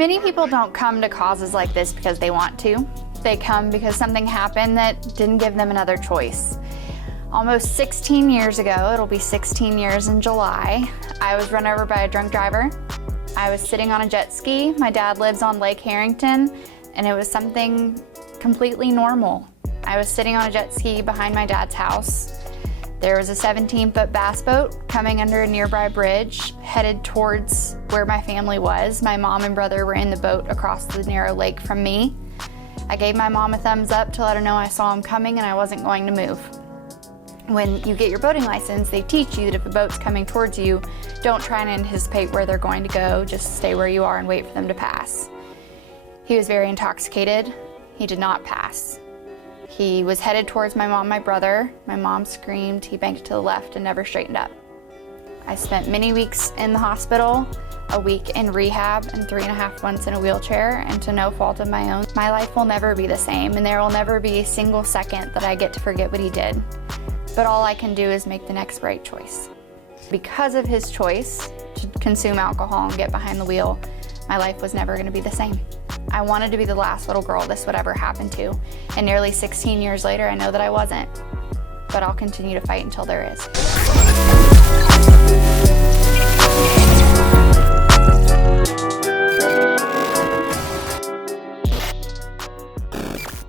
Many people don't come to causes like this because they want to. They come because something happened that didn't give them another choice. Almost 16 years ago, it'll be 16 years in July, I was run over by a drunk driver. I was sitting on a jet ski. My dad lives on Lake Harrington, and it was something completely normal. I was sitting on a jet ski behind my dad's house. There was a 17-foot bass boat coming under a nearby bridge, headed towards where my family was. My mom and brother were in the boat across the narrow lake from me. I gave my mom a thumbs up to let her know I saw him coming and I wasn't going to move. When you get your boating license, they teach you that if a boat's coming towards you, don't try and anticipate where they're going to go, just stay where you are and wait for them to pass. He was very intoxicated. He did not pass. He was headed towards my mom and my brother. My mom screamed, he banked to the left and never straightened up. I spent many weeks in the hospital, a week in rehab, and 3.5 months in a wheelchair, and to no fault of my own. My life will never be the same, and there will never be a single second that I get to forget what he did. But all I can do is make the next right choice. Because of his choice to consume alcohol and get behind the wheel, my life was never going to be the same. I wanted to be the last little girl this would ever happen to, and nearly 16 years later, I know that I wasn't. But I'll continue to fight until there is.